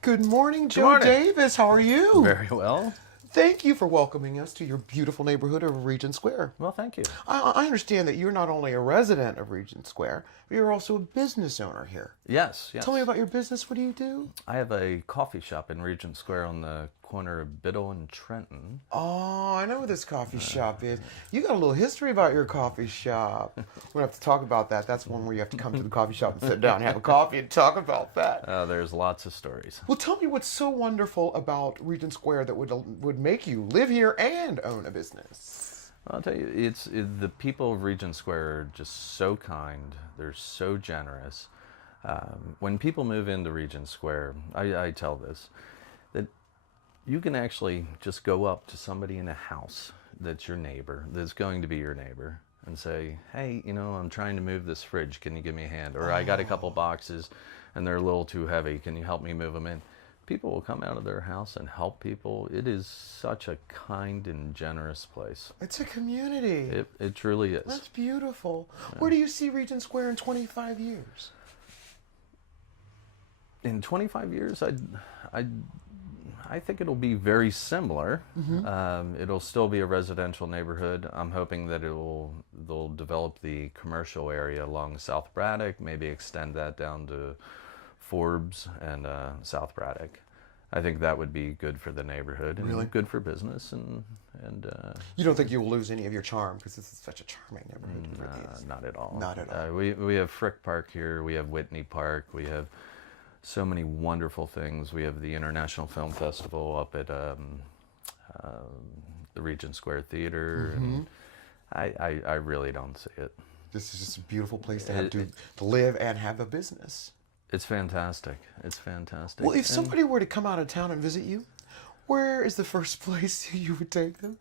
Good morning, Joe morning. Davis. How are you? Very well. Thank you for welcoming us to your beautiful neighborhood of Regent Square. Well, thank you. I understand that you're not only a resident of Regent Square, but you're also a business owner here. Yes. Tell me about your business. What do you do? I have a coffee shop in Regent Square on the corner of Biddle and Trenton. Oh, I know where this coffee shop is. You got a little history about your coffee shop. We're going to have to talk about that. That's one where you have to come to the coffee shop and sit down and have a coffee and talk about that. There's lots of stories. Well, tell me what's so wonderful about Regent Square that would make you live here and own a business. I'll tell you, the people of Regent Square are just so kind. They're so generous. When people move into Regent Square, I tell this, that you can actually just go up to somebody in a house that's your neighbor, that's going to be your neighbor, and say, hey, I'm trying to move this fridge. Can you give me a hand? Or I got a couple boxes and they're a little too heavy. Can you help me move them in? People will come out of their house and help people. It is such a kind and generous place. It's a community. It truly is. That's beautiful. Yeah. Where do you see Regent Square in 25 years? In 25 years, I think it'll be very similar. Mm-hmm. It'll still be a residential neighborhood. I'm hoping that they'll develop the commercial area along South Braddock, maybe extend that down to Forbes and South Braddock. I think that would be good for the neighborhood and really? Good for business. And you don't think you'll lose any of your charm because this is such a charming neighborhood? Not at all. Not at all. We have Frick Park here. We have Whitney Park. We have so many wonderful things. We have the International Film Festival up at the Regent Square Theater. Mm-hmm. And I really don't see it. This is just a beautiful place to have to live and have a business. It's fantastic. It's fantastic. Well, if somebody were to come out of town and visit you, where is the first place you would take them?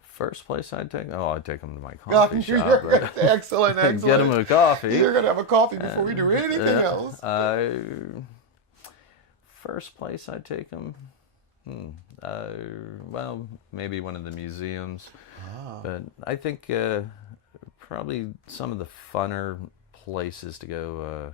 First place I'd take them to my coffee shop. Excellent. Get them a coffee. You're going to have a coffee before we do anything else. First place I'd take them, well, maybe one of the museums. But I think probably some of the funner places to go.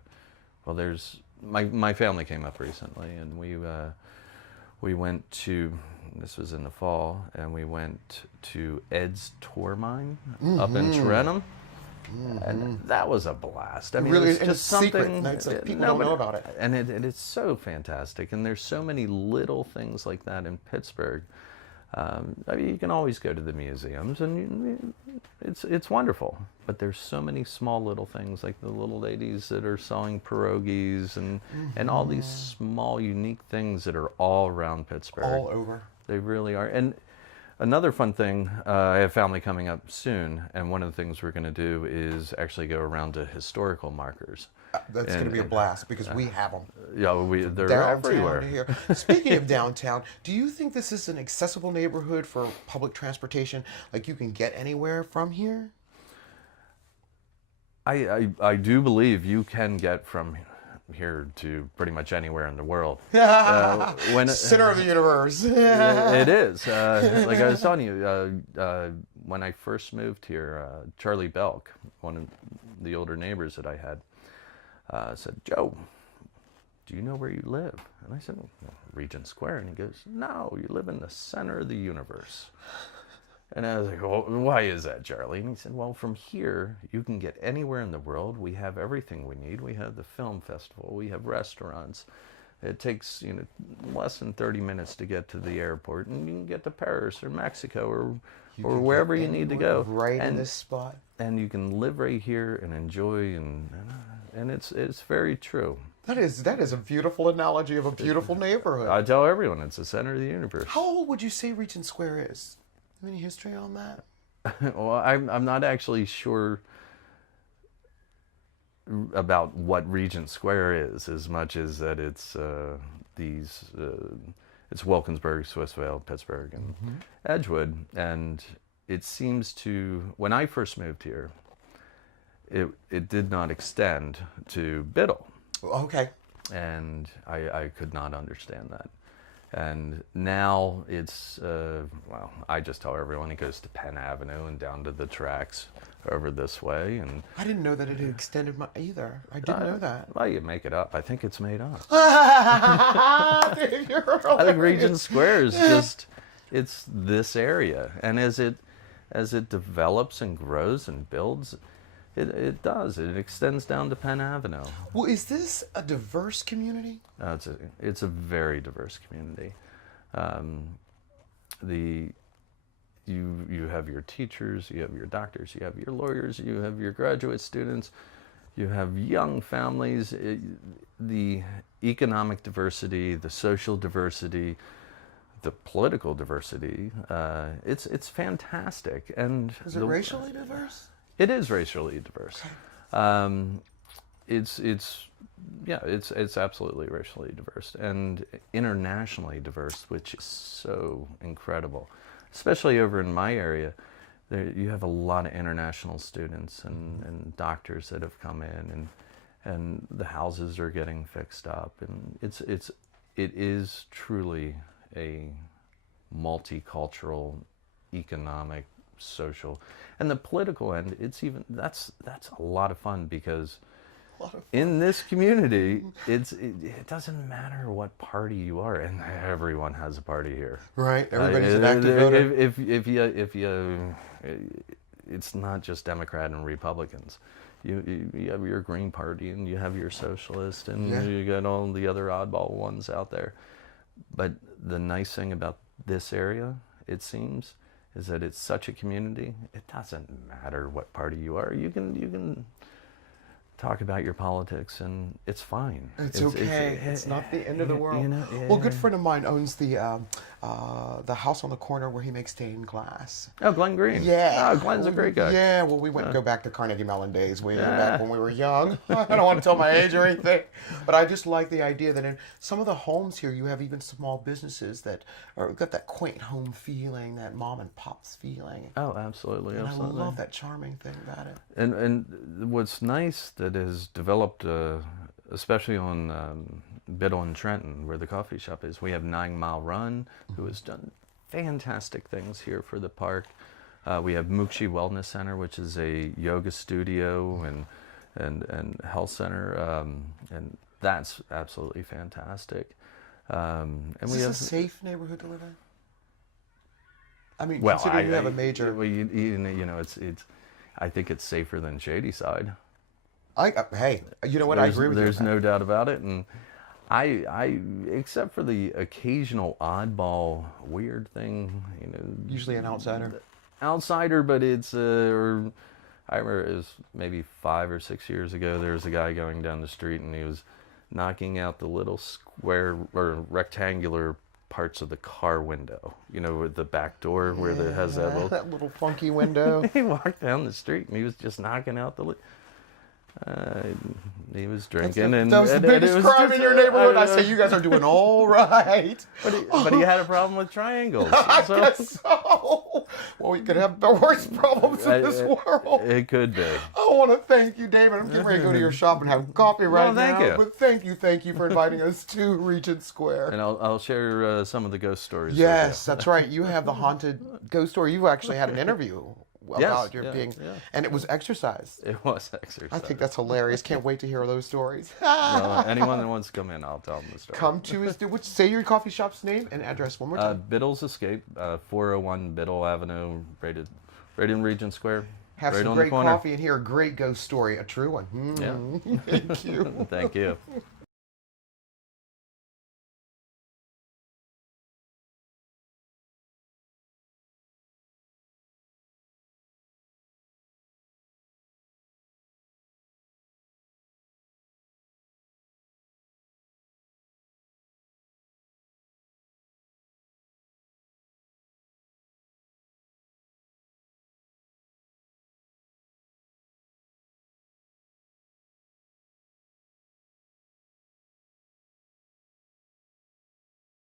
Well, there's my family came up recently, and we went to. This was in the fall, and we went to Ed's Tour Mine up in Trenton, and that was a blast. I mean, really, it's just something like people don't know about it, and it's so fantastic. And there's so many little things like that in Pittsburgh. I mean, you can always go to the museums, and it's wonderful. But there's so many small little things, like the little ladies that are selling pierogies, and all these small, unique things that are all around Pittsburgh. All over. They really are. And another fun thing, I have family coming up soon, and one of the things we're going to do is actually go around to historical markers. That's going to be a blast because we have them. Yeah, they're downtown everywhere. Here. Speaking of downtown, do you think this is an accessible neighborhood for public transportation? Like you can get anywhere from here? I do believe you can get from here to pretty much anywhere in the world. Center of the universe. It is. Like I was telling you, when I first moved here, Charlie Belk, one of the older neighbors that I had, said, Joe, do you know where you live? And I said, well, Regent Square. And he goes, no, you live in the center of the universe. And I was like, well, why is that, Charlie? And he said, well, from here, you can get anywhere in the world. We have everything we need. We have the film festival. We have restaurants. It takes less than 30 minutes to get to the airport. And you can get to Paris or Mexico or wherever you need to go. Right in this spot. And you can live right here and enjoy. And it's very true. That is a beautiful analogy of a beautiful neighborhood. I tell everyone it's the center of the universe. How old would you say Regent Square is? Any history on that? Well, I'm not actually sure about what Regent Square is, as much as that it's it's Wilkinsburg, Swissvale, Pittsburgh, and Edgewood, and it seems to, when I first moved here, it did not extend to Biddle. Okay. And I could not understand that. And now it's, well, I just tell everyone it goes to Penn Avenue and down to the tracks over this way. And I didn't know that it had extended either. I didn't know that. Well, you make it up. I think it's made up. You're I think Regent Square is just, it's this area. And as it develops and grows and builds, it does. It extends down to Penn Avenue. Well, is this a diverse community? It's a very diverse community. You have your teachers, you have your doctors, you have your lawyers, you have your graduate students, you have young families. The economic diversity, the social diversity, the political diversity. It's fantastic. And is it racially diverse? It is racially diverse. Okay. It's absolutely racially diverse and internationally diverse, which is so incredible. Especially over in my area, you have a lot of international students and doctors that have come in, and the houses are getting fixed up, and it is truly a multicultural, economic, social, and the political end. That's a lot of fun, because in this community, it doesn't matter what party you are, and everyone has a party here. Right, everybody's an active voter. If you, it's not just Democrat and Republicans. You have your Green Party, and you have your Socialist, and you got all the other oddball ones out there. But the nice thing about this area, it seems, is that it's such a community. It doesn't matter what party you are. You can talk about your politics, and it's fine. It's okay. It's not the end of the world. You know, Well, a good friend of mine owns the house on the corner where he makes stained glass. Oh, Glenn Green. Yeah. Oh, Glenn's a great guy. Yeah, well, we went and go back to Carnegie Mellon days way back when we were young. I don't want to tell my age or anything, but I just like the idea that in some of the homes here, you have even small businesses that are got that quaint home feeling, that mom and pop's feeling. Oh, absolutely, And absolutely. I love that charming thing about it. And what's nice that has developed, especially on Biddle and Trenton, where the coffee shop is, we have 9 Mile Run, who has done fantastic things here for the park. We have Mukshi Wellness Center, which is a yoga studio and health center, and that's absolutely fantastic. And Is we this have a safe neighborhood to live in? I mean, well, considering you have a major... Well, you know, it's. I think it's safer than Shadyside. Hey, you know what? I agree with you. There's no doubt about it, and I except for the occasional oddball weird thing, you know. Usually an outsider. Outsider, but it's or I remember it was maybe 5 or 6 years ago. There was a guy going down the street, and he was knocking out the little square or rectangular parts of the car window, you know, with the back door where it has that little funky window. He walked down the street and he was just knocking out the. He was drinking, that was the biggest crime in your neighborhood. I say you guys are doing all right. But he had a problem with triangles. I guess so. Well, we could have the worst problems in this world. It could be. I want to thank you, David. I'm getting ready to go to your shop and have coffee right now. Thank you. But thank you for inviting us to Regent Square. And I'll share some of the ghost stories. Yes, that's right. You have the haunted ghost story. You actually had an interview about your being, and it was exercise. It was exercise. I think that's hilarious. Can't wait to hear those stories. Anyone that wants to come in, I'll tell them the story. Come to his. Say your coffee shop's name and address one more time. Biddle's Escape, 401 Biddle Avenue, right in Regent Square. Have right some on great the corner. coffee and hear a great ghost story, a true one. Yeah. Thank you. Thank you.